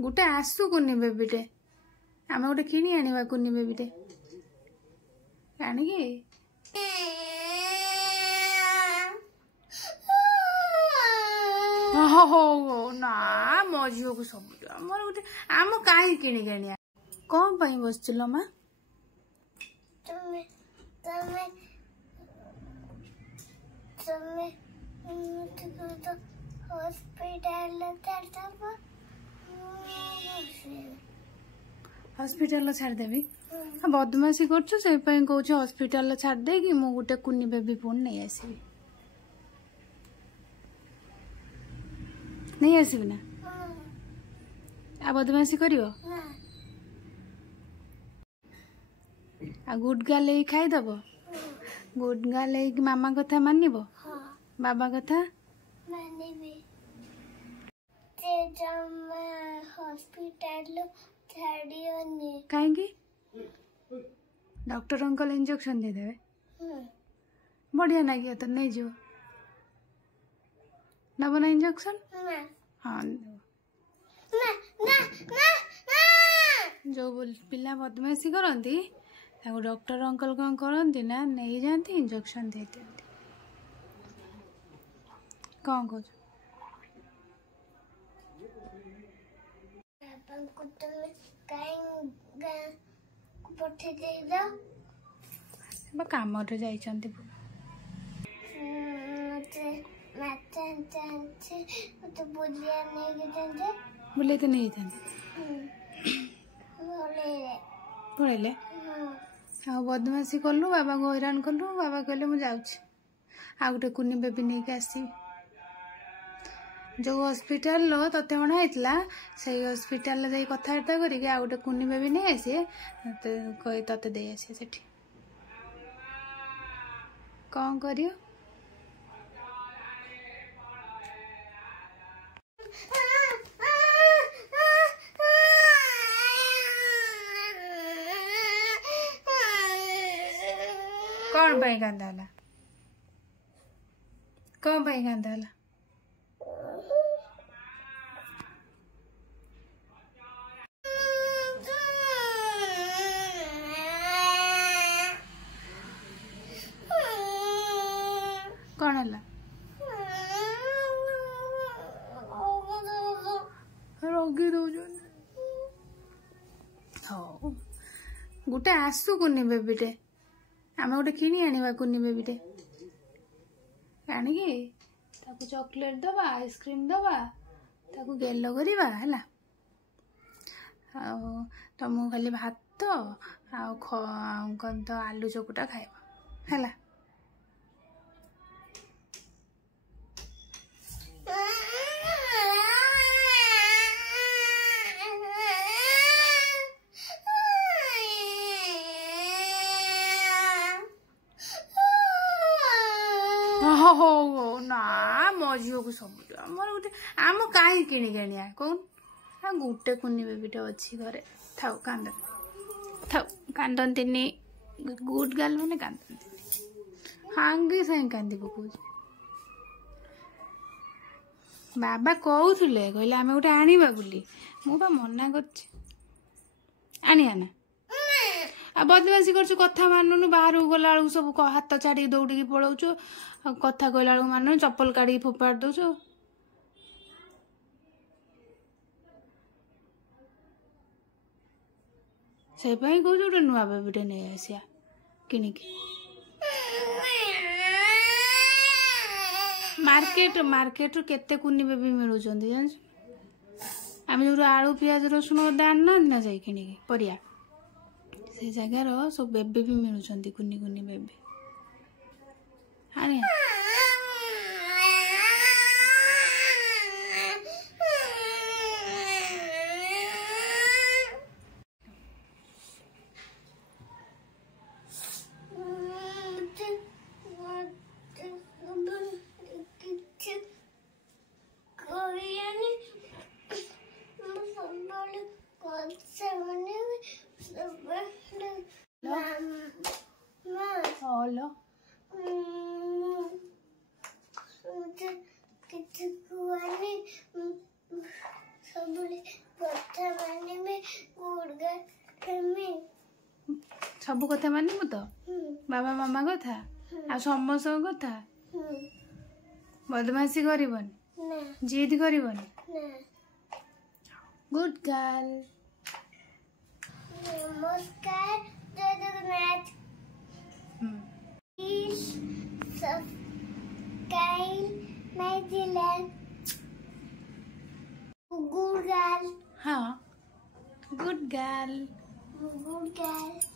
गोटे आसु कुनी बेबीटे आम गोटे किणी आनिबा कुनी बेबीटे आनिकी हो ना मो झील को सब मोर गोटे आम कहीं किणी आनिया कौन पाई बसचिल माँ हॉस्पिटल छाड़देवी बदमाशी कर कौच हॉस्पिटल छाड़दे कि मु गोटे कुनी बेबी फोन नहीं आसबि नहीं आसबि ना आ बदमाशी करियो आ गुड गर्ल खाईदब गुड गर्ल मामा कथा मानिब बाबा कथा कहीं डॉक्टर अंकल इंजेक्शन दे देवे बढ़िया लगे तो नहीं जो नब ना इंजेक्शन हाँ जो पिला बदमाशी करती डॉक्टर अंकल कौन करती ना नहीं जाती इंजेक्शन दे दिखती कौन कह कम जाइछन्ति बुले तो नहीं पढ़े आ बदमाशी कलु बाबा को हैरान कलु बाबा कहले मुझे आ गोटे कुनी बेबी नहीं आसबि जो हॉस्पिटल तोते अणाइला से हॉस्पिटल जाई कथबार्ता करके आ गोटे कुनी बेबी नहीं आसी तोते दे आसी सेठी कौन करियो कौन पाई कांदा होला कौन पाई कांदा होला कौन है रोगी हो गोटे आसु कुनी बेबीटे आम गोटे किणी आनिबा कुनी बेबीटे आनिकी ताकू चॉकलेट दबा आइसक्रीम दबा ताकू गेलो करिबा हला तुमको खाली भात कौन तो आलू चकुटा खाइबा हला हो ना मो झील को सब मोर गोटे आम कहीं किणी आनिया कौन गोटे कुनी बेबीटे अच्छी घरे थाउ कांद थाउ कांदती गुड गर्ल मैंने कांदती हांगे सागे कांदी पकाऊ बाबा कहते कहले आम गोटे आनिबा बोली मु बा मना कर आ बदमाशी कर कथा मानुनु बाहर गला सब हाथ छाड़ी दौड़ी पलाऊ कथा कहला मानु चप्पल काढ़ी फोपाड़ दौच से कह गोटे नुआ बेबीटे नहीं आसिया किणिकी मार्केट केते कुनी बेबी मिलुं जान आम जो आलू पियाज रसुण अदा आना जाए किणिकी परिया से जगार सब बेबी भी मिलुं कुनी कुनी बेबी आने हेलो सब कथा मानिबु तो बाबा मामा कथा आ समस्त कथा बदमाशी करबनी जिद करबनी गुड गर्ल नमस्कार जय Jagannath please subscribe my channel good girl हाँ गुड गर्ल गुड गर्ल